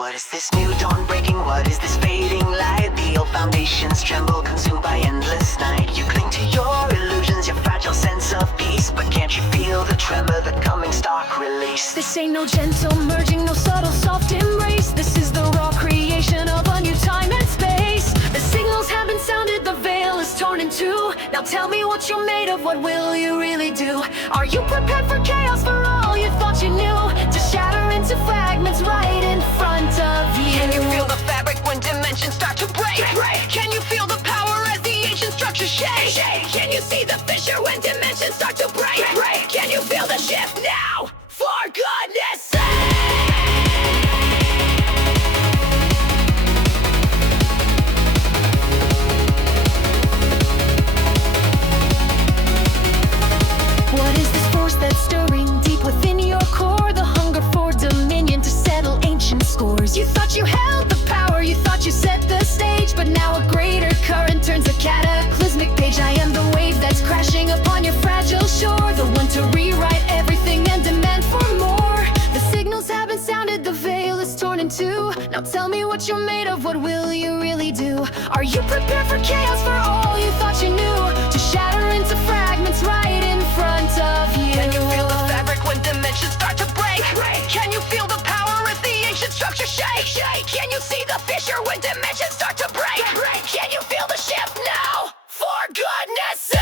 What is this new dawn breaking? What is this fading light? The old foundations tremble, consumed by endless night. You cling to your illusions, your fragile sense of peace, but can't you feel the tremor, the coming stark release? This ain't no gentle merging, no subtle soft embrace. This is the raw creation of a new time and space. The signals have been sounded, the veil is torn in two. Now tell me what you're made of, what will you really do? Are you prepared for chaos, for all you thought you knew? To shatter into fragments right in front of you. Can you feel the fabric when dimensions start to break? Can you feel the power as the ancient structure shake? Can you see the fissure when dimensions start to break? Can you feel the shift now? For goodness sake! What is this force that's stirring deep within your core? The hunger for dominion to settle ancient scores. You thought you held the power, you thought you set the stage, but now a greater current turns a cataclysmic page. I am the wave that's crashing upon your fragile shore, the one to rewrite everything and demand for more. The signals haven't sounded, the veil is torn in two. Now tell me what you're made of, what will you really do? Are you prepared for chaos, for all you thought you knew? To shatter into fragments right in front of you. Can you feel the fabric when dimensions start to break? Can you feel the power as the ancient structure shake? Can you see the fissure when dimensions start to break? Can you feel the shift now? For goodness sake!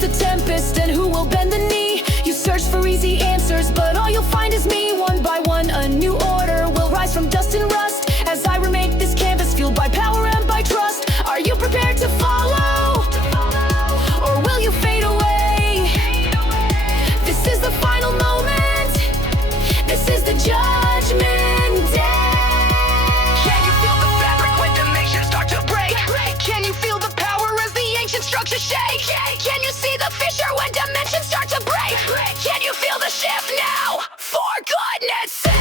The tempest and who will bend the knee? You search for easy answers, but all you'll find is me. One by one a new order will rise from dust and rust as I remake this canvas fueled by power and by trust. Are you prepared to follow? Or will you fade away? This is the final moment. This is the judgment day. Can you feel the fabric when dimensions start to break? Can you feel the power as the ancient structure shake? Can you see the fissure when dimensions start to break? Can you feel the shift now? For goodness sake!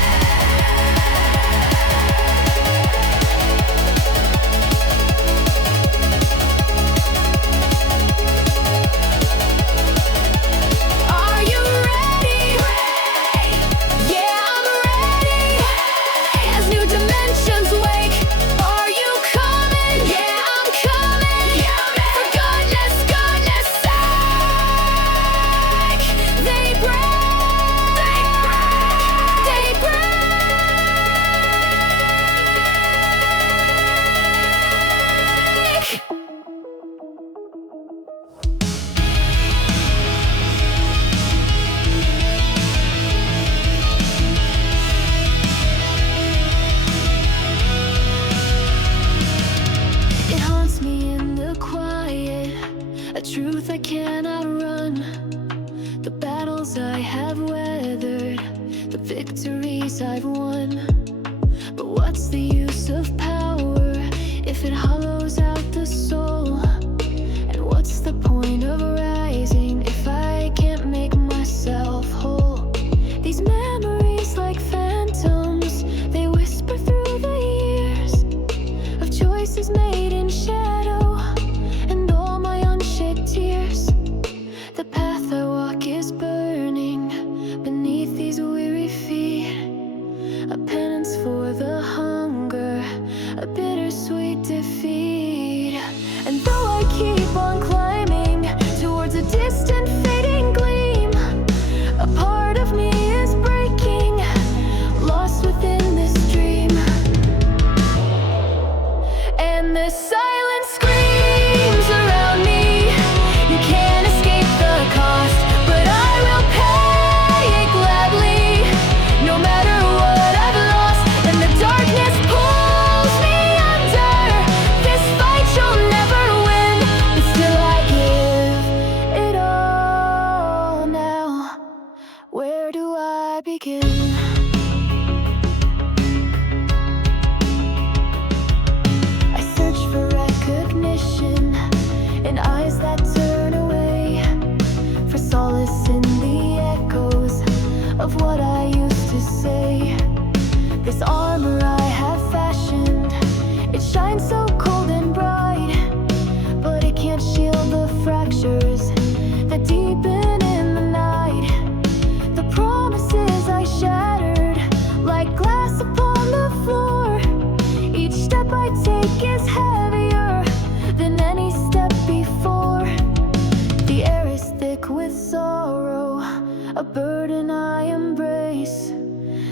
Are you ready? Yeah, I'm ready. As new dimensions wake, are you coming? Yeah, I'm coming. For goodness sake. They break. It haunts me in the quiet, a truth I cannot run. The battles I have weathered, the victories I've won. But what's the use of power if it hollows out the soul? And what's the point of rising if I can't make myself whole? These memories like phantoms, they whisper through the years of choices made in shadow and all my unshed tears. The path I walk is burning beneath these weary feet, a penance for the hunger, a bittersweet defeat. And though I keep on climbing towards fractures that deepen in the night. The promises I shattered like glass upon the floor. Each step I take is heavier than any step before. The air is thick with sorrow, a burden I embrace,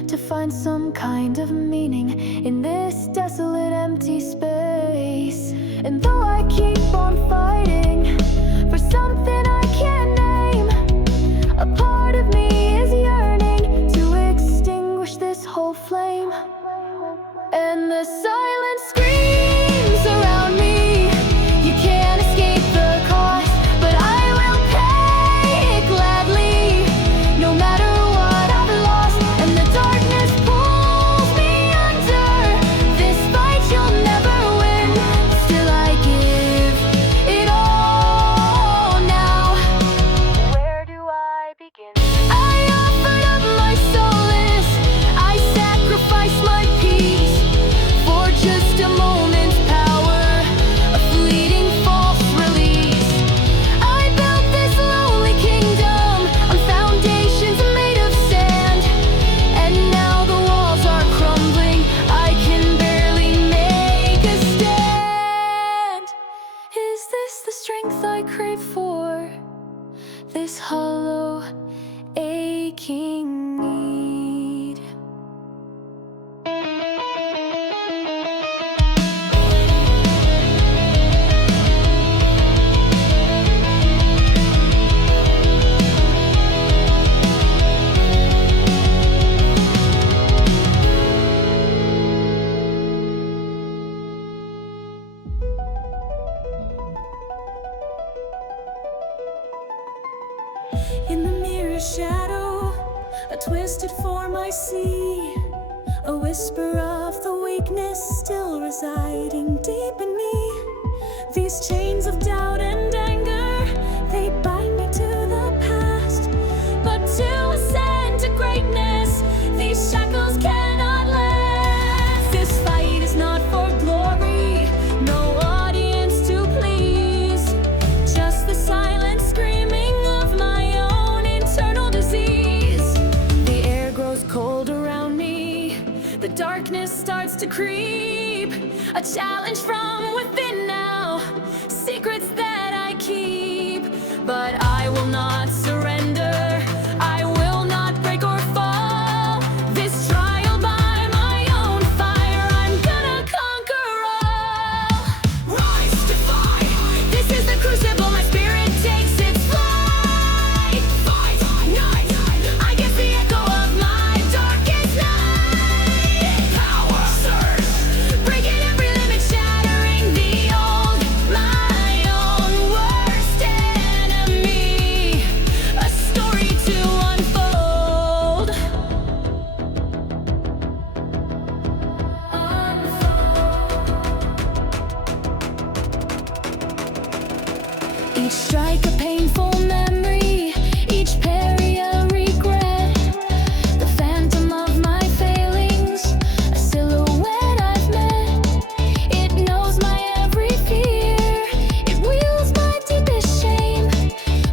to find some kind of meaning in this desolate empty space. And though I keep on fighting for something I can't name, a part of me is yearning to extinguish this whole flame. And the silence screams around me, you can't escape the cost, but I will pay it gladly, no matter what I've lost. And the darkness pulls me under, this fight you'll never win, still I give it all now. Where do I begin? I offered up my solace, I sacrificed my peace for just a moment's power, a fleeting false release. I built this lonely kingdom on foundations made of sand, and now the walls are crumbling, I can barely make a stand. Is this the strength I crave for? This hollow, aching need? In the mirror shadow, a twisted form I see, a whisper of the weakness still residing deep in me. These chains of doubt and anger, they bind me to the past, but to ascend to greatness, these shackles cannot last. This fight is not for glory, no audience to please, just the silent screaming of my own internal disease. The air grows cold around me, the darkness starts to creep, a challenge from within now, secrets that I keep. But I will not surrender, I will not break or fall. This trial by my own fire, I'm gonna conquer all. Rise, defy, this is the crucible, my spirit takes its flight. Fight, night, I get the echo of my darkest night. Power surge, breaking every limit, shattering the old, my own worst enemy. A story to unfold. Each strike a painful memory, each parry a regret. The phantom of my failings, a silhouette I've met. It knows my every fear, it wields my deepest shame.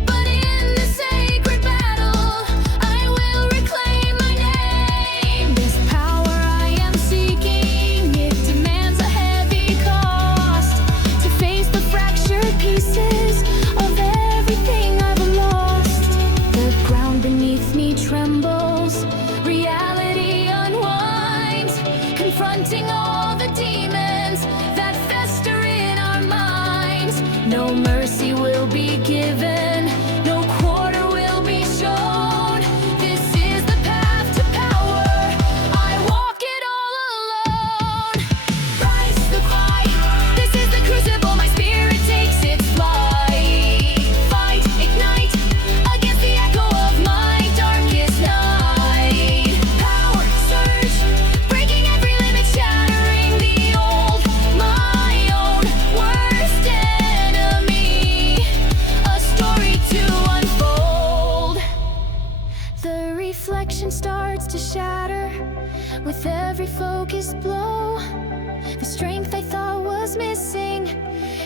But in the sacred battle, I will reclaim my name. This power I am seeking, it demands a heavy cost, to face the fractured pieces of everything I've lost. The ground beneath me trembles, reality unwinds, confronting all the demons that fester in our minds. No mercy will be given, no quarter will be shown. This is the path to power, I walk it all alone. Rise the fight, this is the crucible, my spirit takes its flight. Fight, ignite, against the echo of my darkest night. Power surge, breaking every limit, shattering the old, my own worst enemy. A story to unfold. The reflection starts to shatter with every focused blow. The strength I thought was missing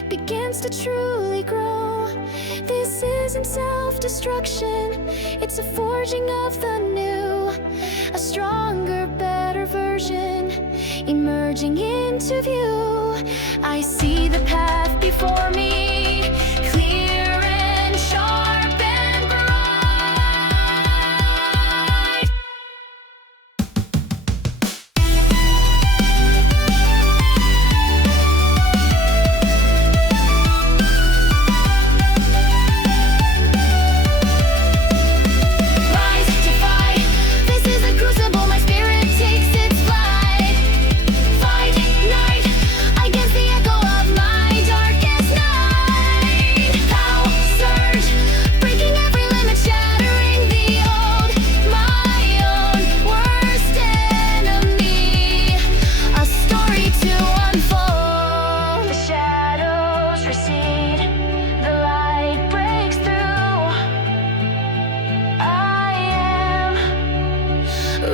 begins to truly grow. isn't self-destruction, it's a forging of the new, a stronger, better version emerging into view. I see the path before me, clear and sharp and bright. Rise to fight, this is a crucible, my spirit takes its flight. Fight, night, against the echo of my darkest night. Pow, surge, breaking every limit, shattering the old, my own worst enemy. A story to unfold. The shadows recede, the light breaks through. I am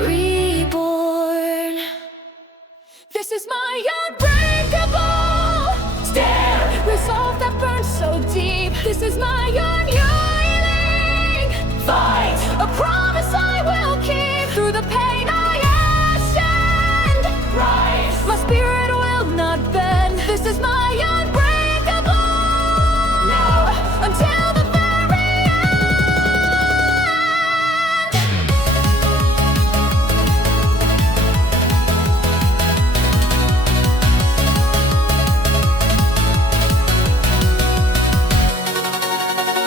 reborn. This is my unbreakable stand, resolve that burns so deep. This is my unyielding fight, a promise I will keep. Through the pain I ascend, rise, my spirit will not bend. This is my unbreakable now, until the very end.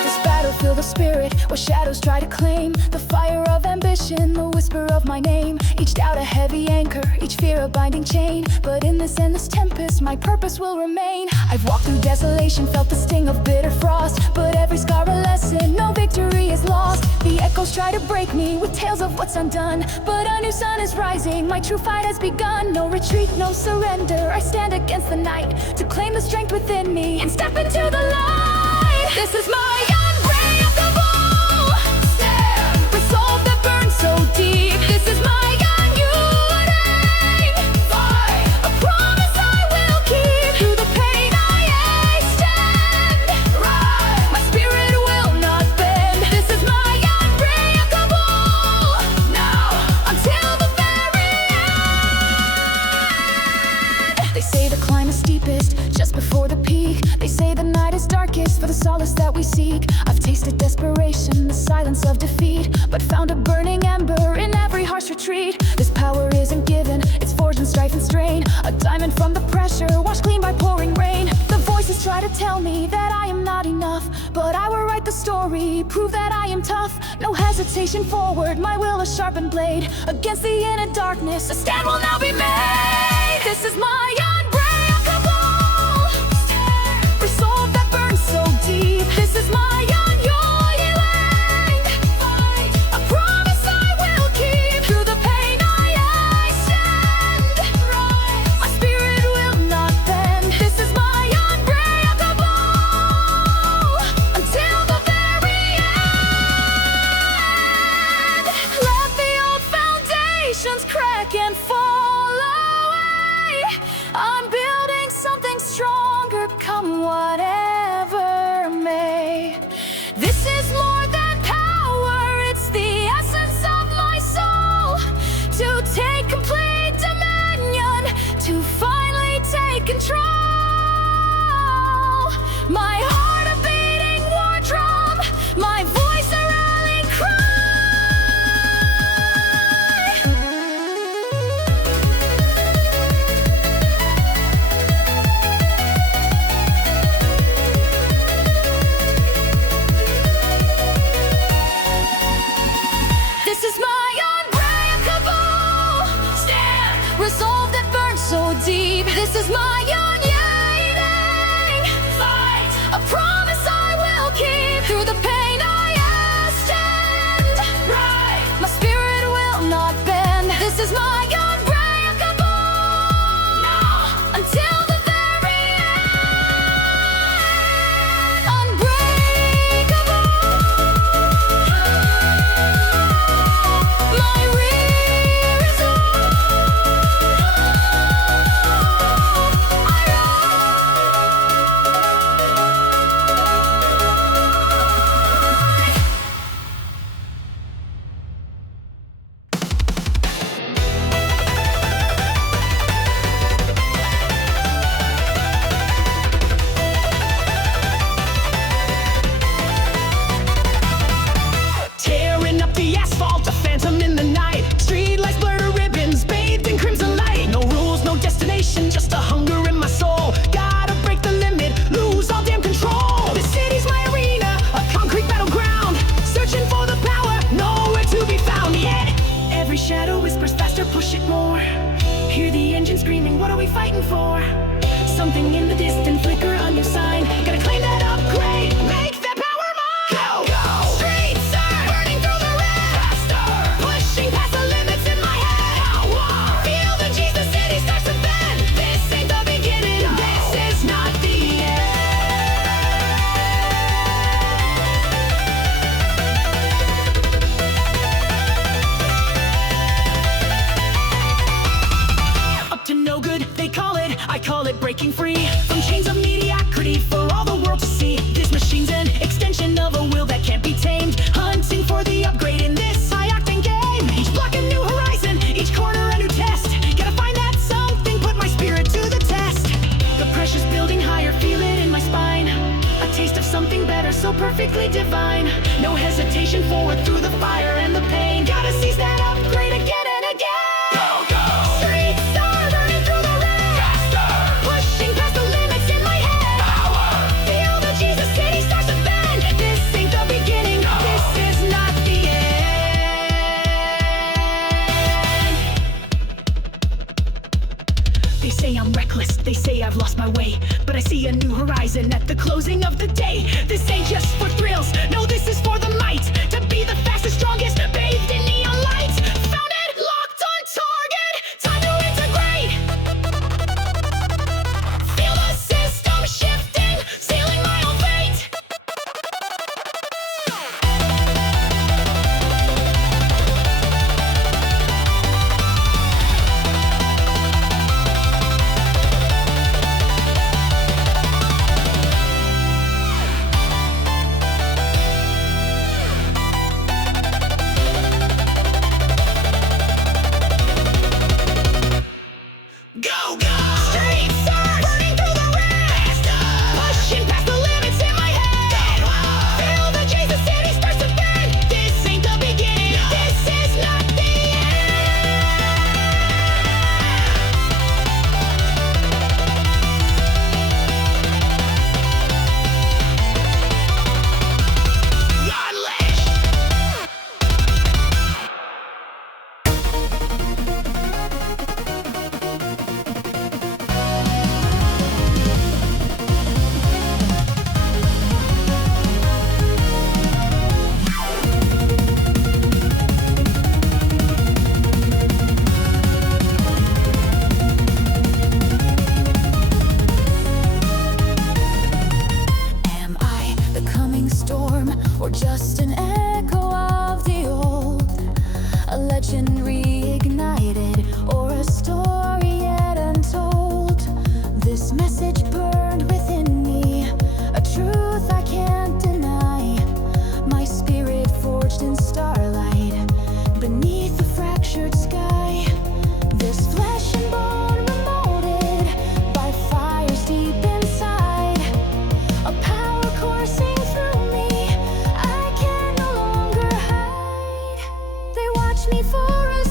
This battlefield of spirit, where shadows try to claim the fire of ambition, the whisper of my name. Each doubt a heavy anchor, each fear a binding chain. But in this endless tempest, my purpose will remain. I've walked through desolation, felt the sting of bitter frost, but every scar a lesson, no victory is lost. The echoes try to break me with tales of what's undone, but a new sun is rising, my true fight has begun. No retreat, no surrender, I stand against the night to claim the strength within me and step into the light. This is my unbreakable stand, resolve that burns so deep. This is my unyielding fight, a promise I will keep. Through the pain I stand, rise, my spirit will not bend. This is my unbreakable now, until the very end. They say the climb is steepest just before the peak. They say the night is darkest for the solace that we seek. I've tasted desperation, the silence of defeat, but found a burning ember in every harsh retreat. This power isn't given, it's forged in strife and strain, a diamond from the pressure, washed clean by pouring rain. The voices try to tell me that I am not enough, but I will write the story, prove that I am tough. No hesitation forward, my will a sharpened blade. Against the inner darkness, a stand will now be made. This is my unbreakable stand, resolve that burns so deep. This is my unyielding fight, a promise I will keep. Through the pain I stand, rise, my spirit will not bend. This is my unbreakable until the very end. Let the old foundations crack and fall away. I'm building something stronger, come whatever may. This is more than power, it's the essence of my soul. To take complete dominion, to finally take control. My heart a beating war drum, my voice a rallying This is my unbreakable stand, resolve that burns so deep. This is my unyielding fight, a promise I will keep. Through the pain I stand, rise, my spirit will not bend. This is my unbreakable now, until the very end. Unbreakable. My resolve of a will that can't be tamed, hunting for the upgrade in this high-octane game. Each block a new horizon, each corner a new test. Gotta find that something, put my spirit to the test. The pressure's building higher, feel it in my spine. A taste of something better, so perfectly divine. No hesitation, forward through the fire and the pain. Gotta seize that upgrade again and again. Go, go! Streets are burning through the red. Faster! Pushing past the limits in my head. Power! Feel the Jesus city starts to bend. This ain't the beginning, this is not the end. They say I'm reckless, they say I've lost my way, but I see a new horizon at the closing of the day. This ain't just for thrills, no, this is for the might. To be the fastest, strongest, bathed in neon light. Found it, locked on target, time to integrate. Feel the system shifting, sealing my own fate. Go, go! Streets are burning through the red. Faster! Pushing past the limits in my head. Feel the Jesus city starts to bend. This ain't the beginning, this is not the end. Unleash! Am I the coming storm, or just an echo of the old? A legend reignited, or a story yet untold? This message burned within me, a truth I can't deny. My spirit forged in starlight, beneath the fractured sky. This flesh and bone remolded by fires deep inside. A power coursing through me, I can no longer hide. They watch me for a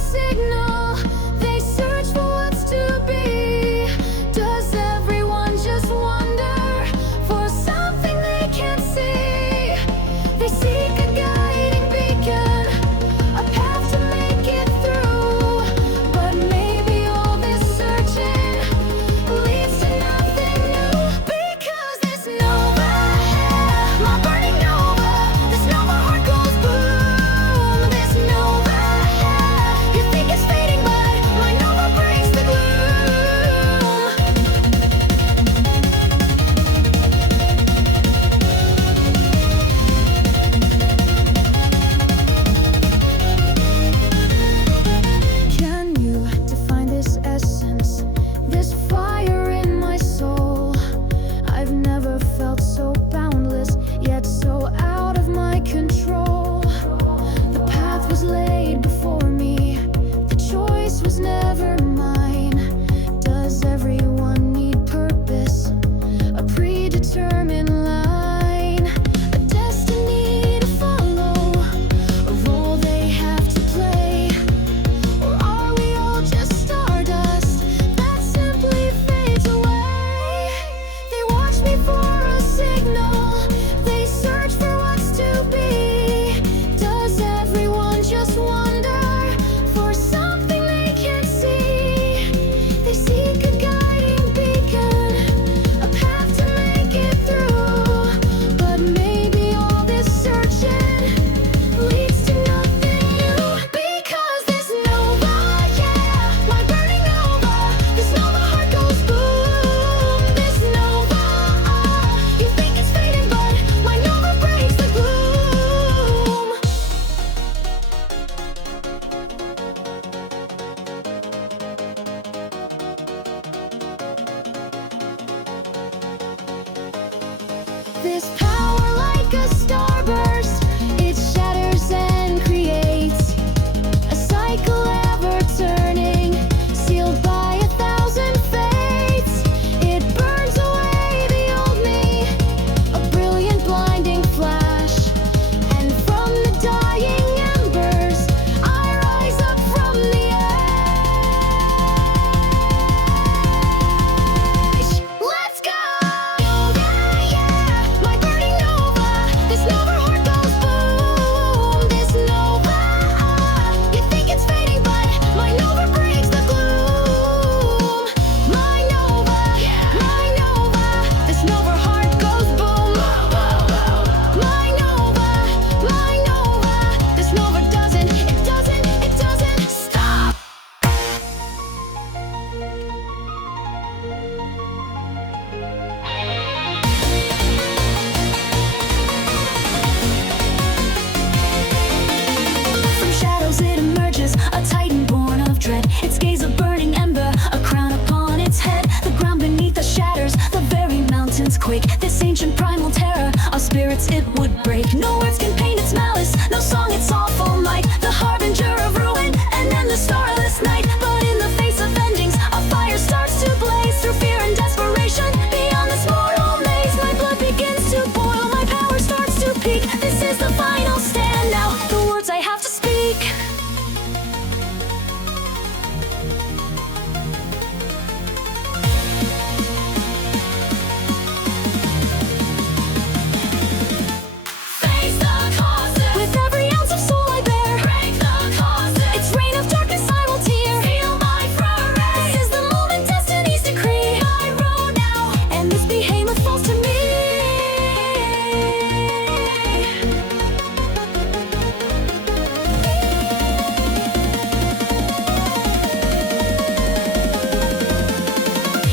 No words can paint its malice, no song its awful might. The harbinger of ruin, and then the starless night. But in the face of endings, a fire starts to blaze. Through fear and desperation, beyond this mortal maze, my blood begins to boil, my power starts to peak. This is the final stand now, the words I have to speak. With every ounce of soul I bear, break the colossus. Its reign of darkness I will tear. Feel my fury. This is the moment destiny's decree. I rule now, and this behemoth falls to me.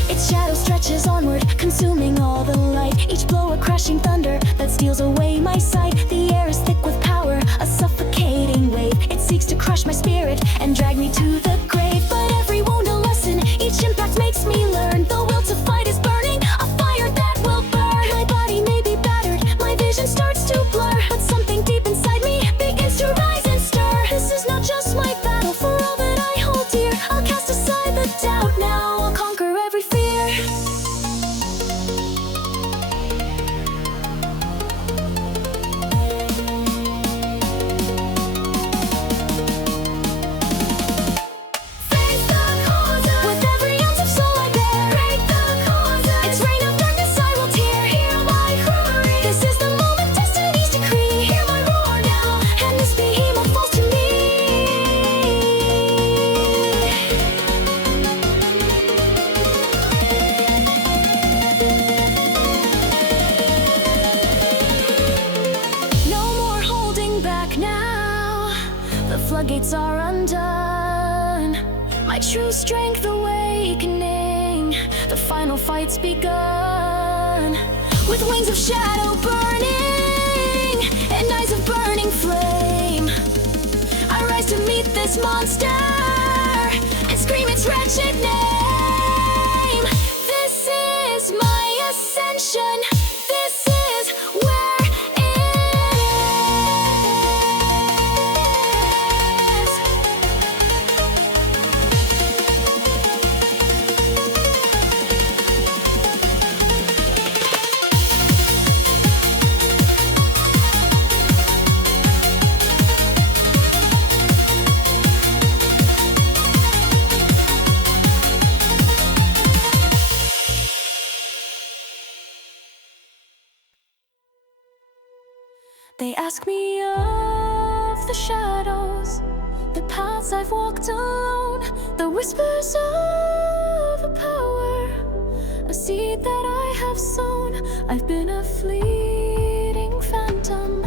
Its shadow stretches onward, consuming all the light. Each blow a crashing thunder that steals away my sight. The air is thick with power, a suffocating wave. It seeks to crush my spirit and drag me to the grave. But every wound a lesson, each impact makes me learn. The will to fight is burning, a fire that will burn. My body may be battered, my vision starts to blur, but something deep inside me begins to rise and stir. This is not just my battle, for all that I hold dear. I'll cast aside the doubt now, I'll conquer every fear. With every ounce of soul I bear, break the colossus. Its reign of darkness I will tear. Hear my fury. This is the moment destiny's decree. Hear my roar now, and this behemoth falls to me. No more holding back now. The floodgates are undone. My true strength awakening. The final fight's begun. With wings of shadow burning and eyes of burning flame, I rise to meet this monster and scream its wretched name. This is my ascension. This is where it is. They ask me of the shadows, the paths I've walked alone, the whispers of a power, a seed that I have sown. I've been a fleeting phantom,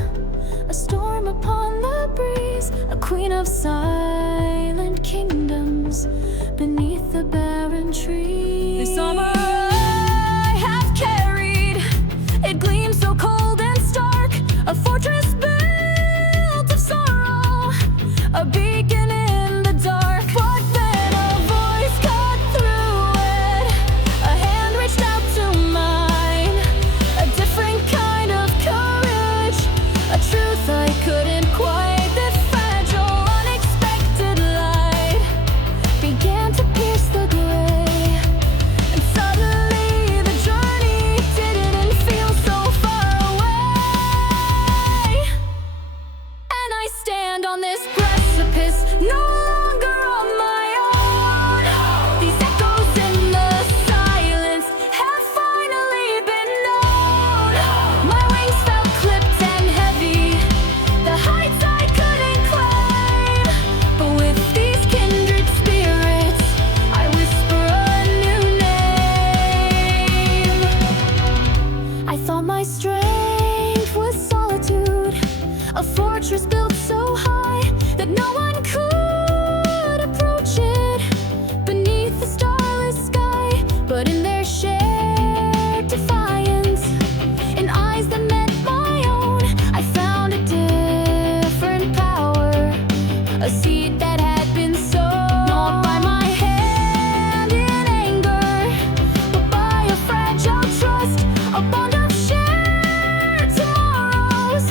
a storm upon the breeze, a queen of silent kingdoms beneath the barren trees. This armor I have carried, it gleams so cold and stark, a fortress built of sorrow, a beacon in the dark. But then a voice cut through it, a hand reached out to mine, a different kind of courage, a truth I couldn't quite. This fragile, unexpected light began to pierce the gray, and suddenly the journey didn't feel so far away. And I stand on this precipice, no longer on my own. These echoes in the silence have finally been known. My wings felt clipped and heavy, the heights I couldn't climb. But with these kindred spirits, I whisper a new name. I thought my strength was solitude, a fortress built so high that no one could approach it beneath the starless sky. But in their shared defiance, in eyes that met my own, I found a different power, a seed that had been sown, not by my hand in anger, but by a fragile trust, a bond of shared tomorrows,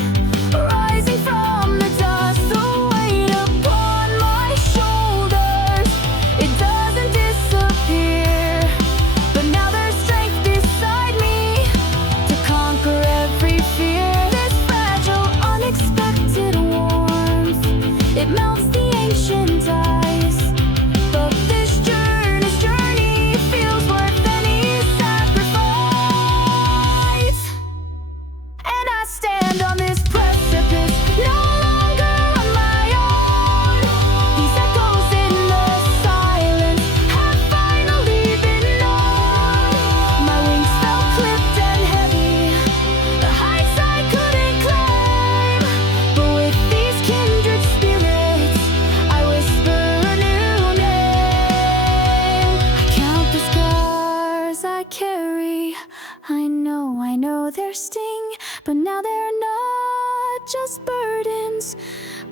just burdens,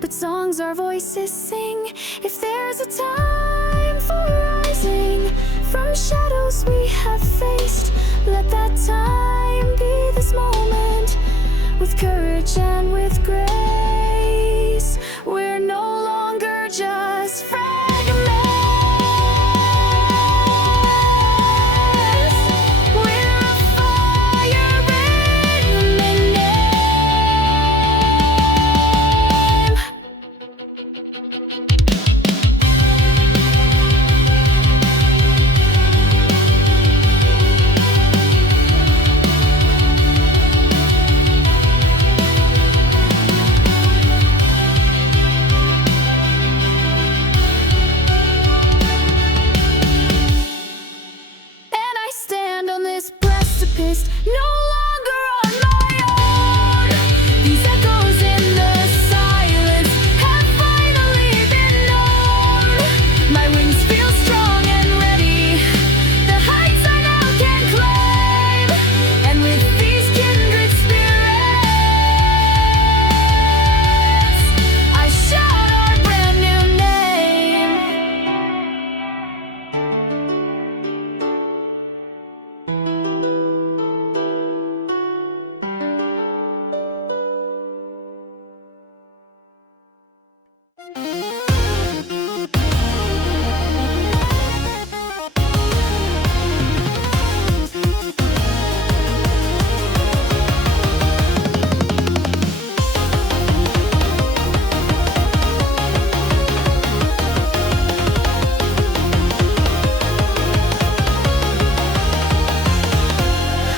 but songs our voices sing. If there's a time for rising from shadows we have faced, let that time be this moment, with courage and with grace. We're no longer just fragments. We're a fire in the no longer on my own. These echoes in the silence have finally been known. My wings feel strong and ready, the heights I now can climb. And with these kindred spirits, I shout our brand new name.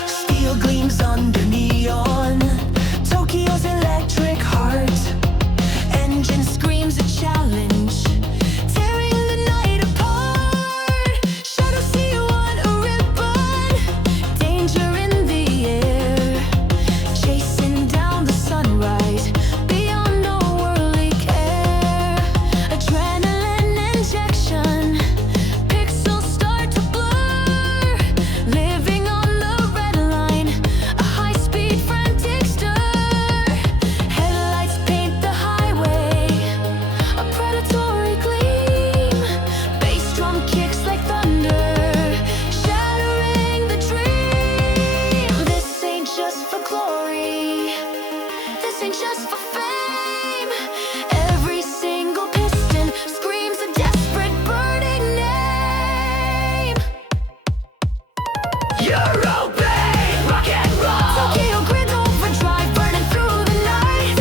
Steel gleams under neon, Tokyo's electric heart. Engine screams a challenge, tearing the night apart. Shadows see you on a ribbon, danger in the air, chasing down the sunrise beyond all worldly care. Adrenaline injection, pixels start to blur, living on the red line, a high-speed frantic stir. Headlights paint the highway, a predatory gleam. Bass drum kicks like thunder, shattering the dream. This ain't just for glory, this ain't just for fame. Every single piston screams a desperate burning name. EuroBattle, rock and roll. Tokyo grid overdrive, burning through the night.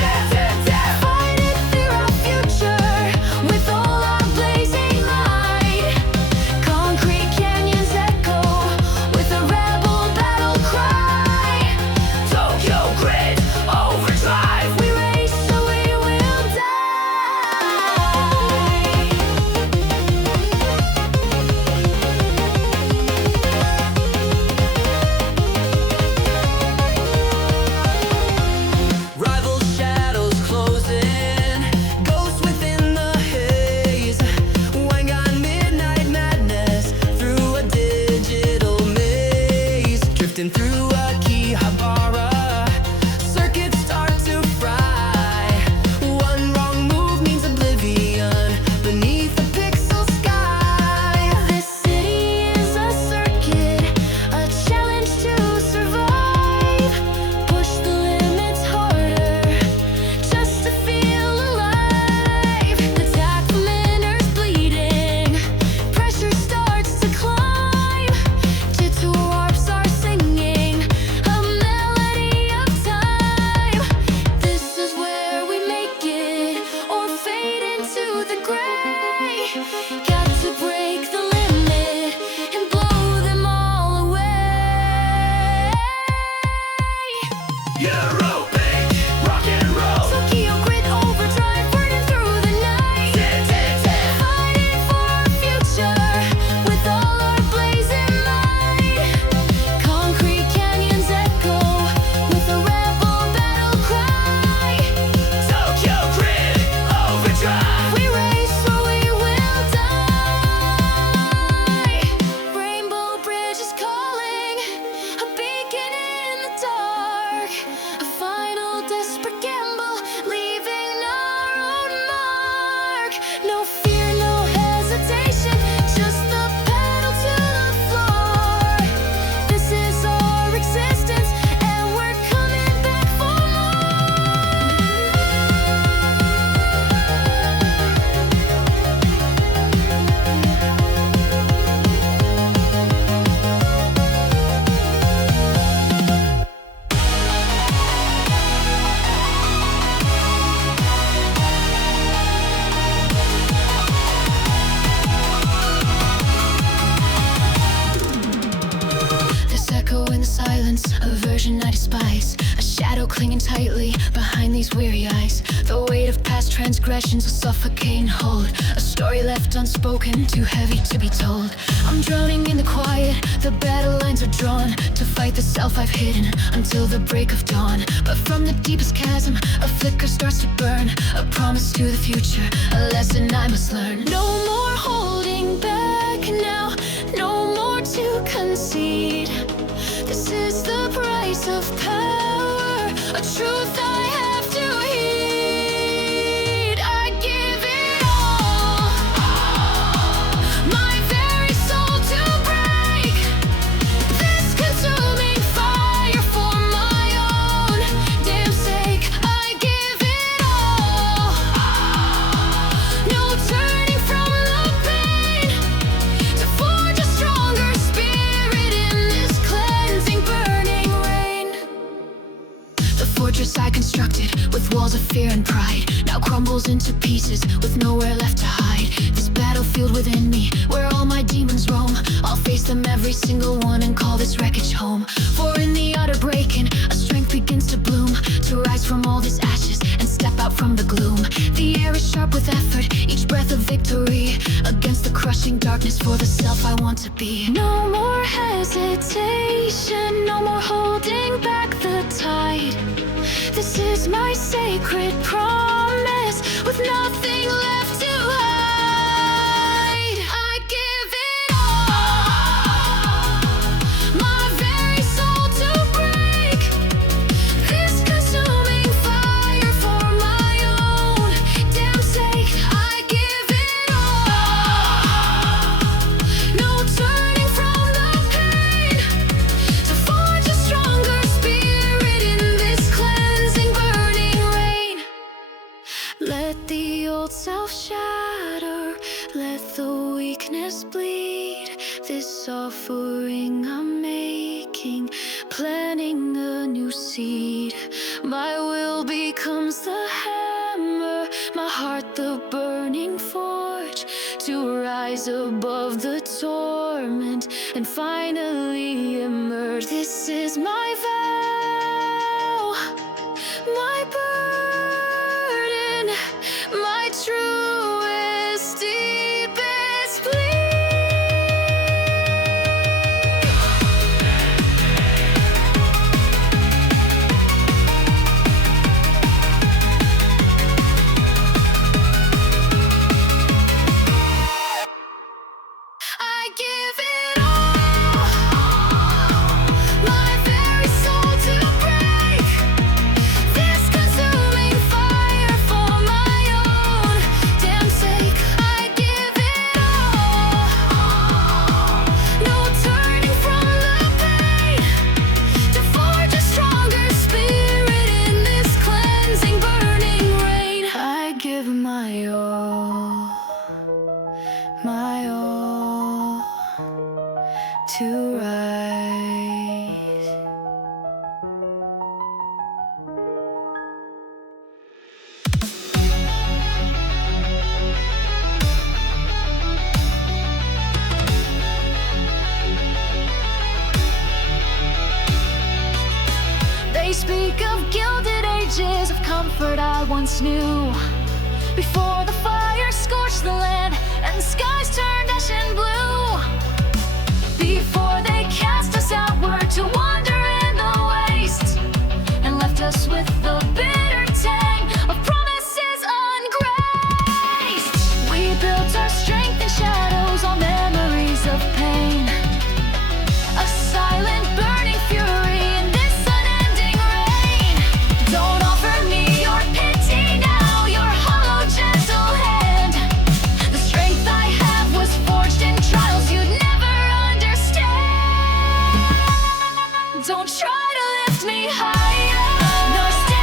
Fighting through our future with all our blazing light. Concrete canyons echo with a rebel battle cry. Tokyo grid overdrive, we race clinging tightly behind these weary eyes. The weight of past transgressions will suffocate and hold a story left unspoken, too heavy to be told. I'm drowning in the quiet, the battle lines are drawn to fight the self I've hidden until the break of dawn. But from the deepest chasm, a flicker starts to burn, a promise to the future, a lesson I must learn. No more holding back now, no more to concede. This is the price of power, a truth I have to heed. I give it all, my very soul to break this consuming fire for my own damn sake. I give it all, no turning from the pain, to forge a stronger spirit in this cleansing burning rain. The fortress I constructed with walls of fear and pride now crumbles into pieces with nowhere left to hide. This battlefield within me, where all my demons roam, I'll face them every single one and call this wreckage home. For in the utter breaking, a strength begins to bloom, to rise from all this ashes and step out from the gloom. The air is sharp with effort, each breath of victory, against the crushing darkness for the self I want to be. No more hesitation, no more holding back the tide. This is my sacred promise, with nothing left to hide. I give it all, my very soul to break this consuming fire for my own damn sake. I give it all, no turning from the pain, to forge a stronger spirit in this cleansing burning rain. Let the old self shatter, let the weakness bleed. This offering I'm making, planting a new seed. My will becomes the hammer, my heart the burning forge, to rise above the torment and finally emerge. This is my vow, my burden, my truest, deepest plea. I give it all, my very soul to break this consuming fire for my own damn sake. I give it all, no turning from the pain, to forge a stronger spirit in this cleansing burning rain. I give my all to rise. They speak of gilded ages of comfort I once knew, before the fire scorched the land and skies turned ashen blue, before they cast us outward to wander in the waste and left us with the bitter tang of promises ungraced. We built our strength in shadows on memories of pain, a silent burning fury in this unending rain. Don't offer me your pity now, your hollow gentle hand. The strength I have was forged in trials you'd never understand. Don't try to lift me higher, nor stand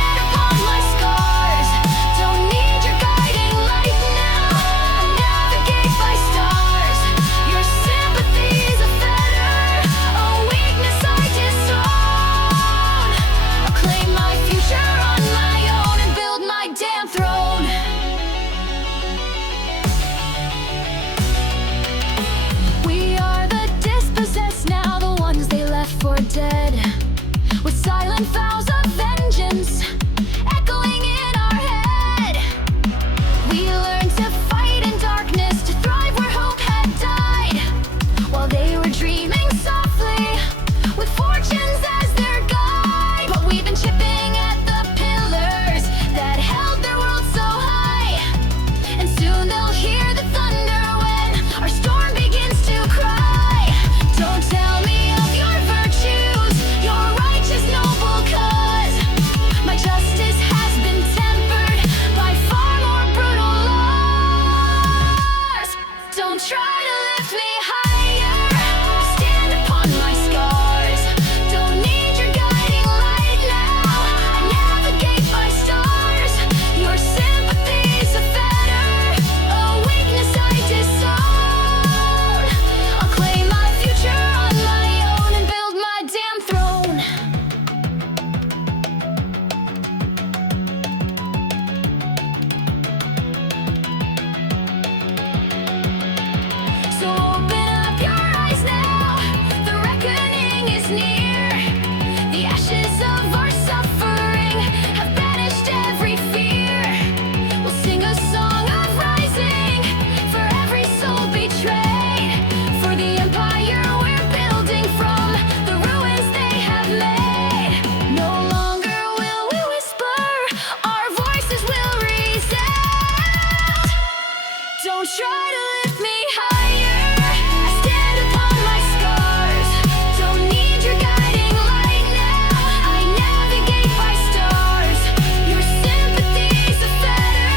try to lift me higher. I stand upon my scars. Don't need your guiding light now. I navigate by stars. Your sympathy's a fetter,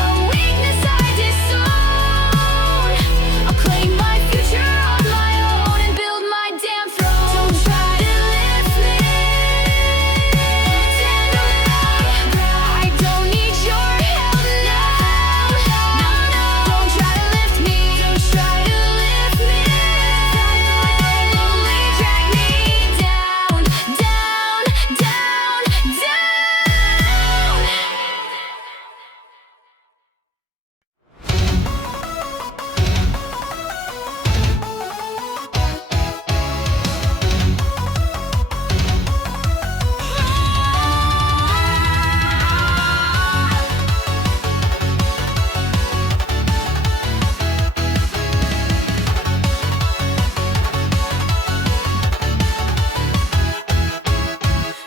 a weakness I disown. I'll claim my future on my own and build my damn throne. Don't try to lift me. Stand upright. I don't need your help now. No, no. Don't try to lift me. Don't try to lift me. That would only drag me down, down, down, down.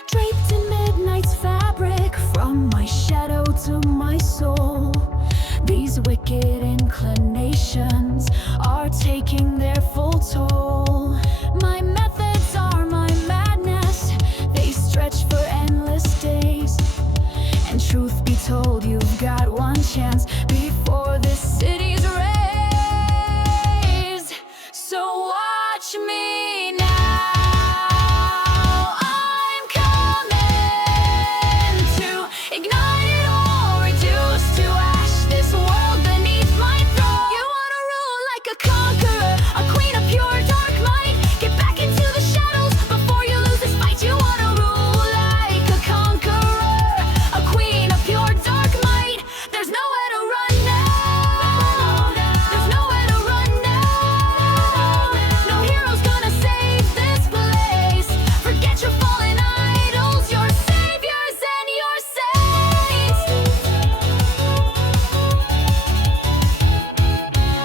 Draped in midnight's fabric, from my shadow to my soul, these wicked inclinations are taking their full toll. My methods are my madness, they stretch for endless days. And truth be told, you've got one chance before this city's razed. So watch me now. I'm coming to ignite it all, reduce to ash this world beneath my throne. You wanna rule like a conqueror, a queen of pure dark might. Get back into the shadows before you lose this fight. You wanna rule like a conqueror, a queen of pure dark might. There's nowhere to run now. There's nowhere to run now. No hero's gonna save this place. Forget your fallen idols, your saviors and your saints.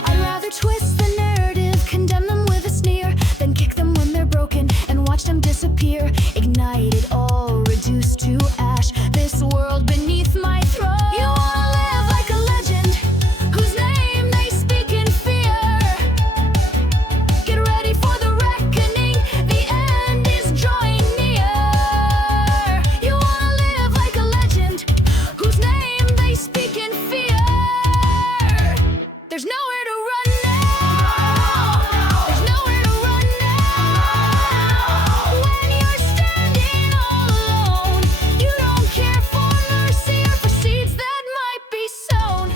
I'd rather twist the narrative, condemn them with a sneer, than kick them when they're broken and watch them disappear. Ignite it all, reduce to ash this world beneath my throne. You wanna live like a legend, whose name they speak in fear. Get ready for the reckoning, the end is drawing near. You wanna live like a legend, whose name they speak in fear. There's nowhere to run now. There's nowhere to run now. When you're standing all alone, you don't care for mercy or for seeds that might be sown.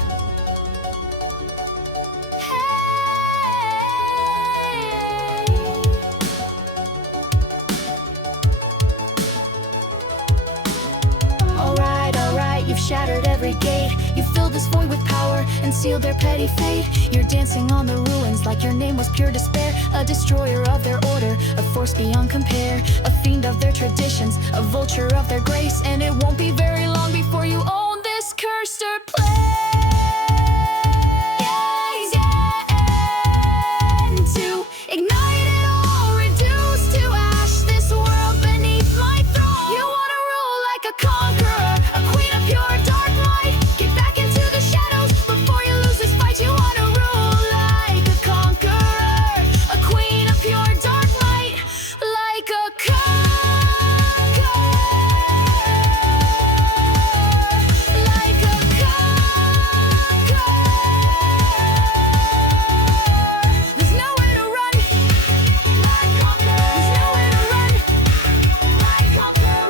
Alright, you've shattered every gate. You filled this void with power and sealed their petty fate. You're dancing on the ruins like your name was pure despair. A destroyer of their order, a force beyond compare. A fiend of their traditions, a vulture of their grace. And it won't be very long before you own this cursed place. And to ignite it all, reduce to ash this world beneath my throne. You wanna rule like a conqueror, a queen of pure dark might. Get back into the shadows before you lose this fight. You wanna rule like a conqueror, a queen of pure dark might. Like a conqueror, like a conqueror. There's nowhere to run, like conqueror. There's nowhere to run, like conqueror.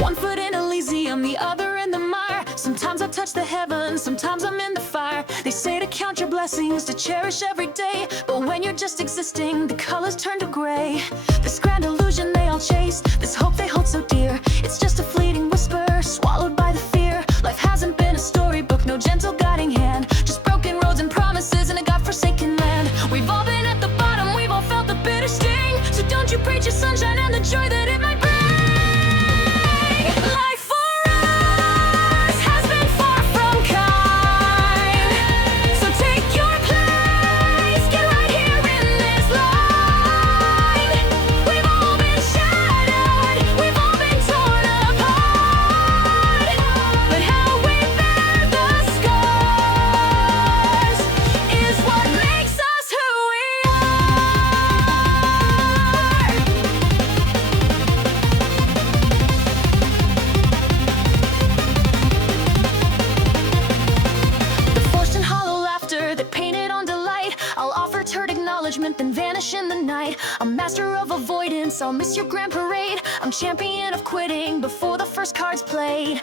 One foot in Elysium, the other in the mire. Sometimes I touch the heavens, sometimes I'm in the fire. They say to count your blessings, to cherish every day. But when you're just existing, the colors turn to gray. This grand illusion they all chase, this hope they hold so dear, it's just a fleeting whisper, swallowed by the fear. Life hasn't been a storybook, no gentle guiding hand, just broken roads and promises in a godforsaken land. We've all been at the bottom, we've all felt the bitter sting. So don't you preach your sunshine and the joy vanish in the night. I'm master of avoidance, I'll miss your grand parade. I'm champion of quitting before the first card's played.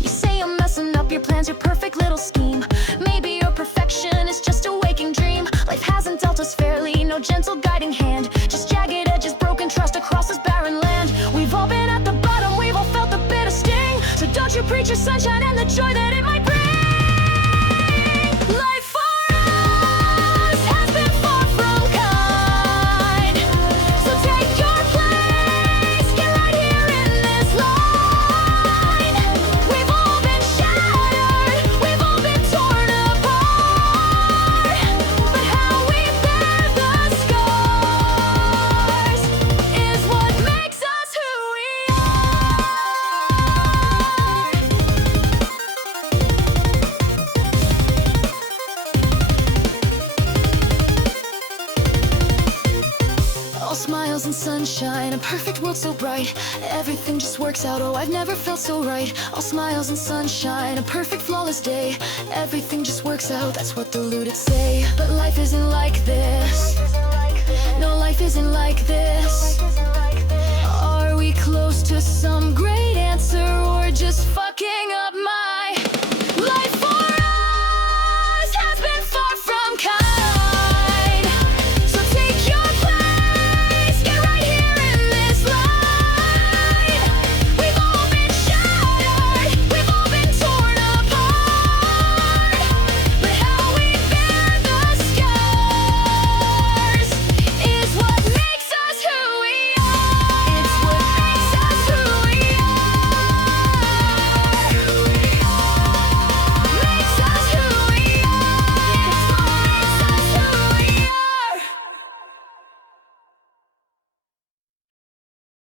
You say I'm messing up your plans, your perfect little scheme. Maybe your perfection is just a waking dream. Life hasn't dealt us fairly, no gentle guiding hand. Just jagged edges, broken trust across this barren land. We've all been at the bottom, we've all felt the bitter sting. So don't you preach your sunshine and the joy that it might bring. Life for us has been far from kind. So take your place, get right here in this line. We've all been shattered, we've all been torn apart. But how we bear the scars is what makes us who we are. All smiles and sunshine, a perfect world so bright. Everything just works out, oh I've never felt so right. All smiles and sunshine, a perfect flawless day. Everything just works out, that's what the looted say. But life isn't like this. No, life isn't like this.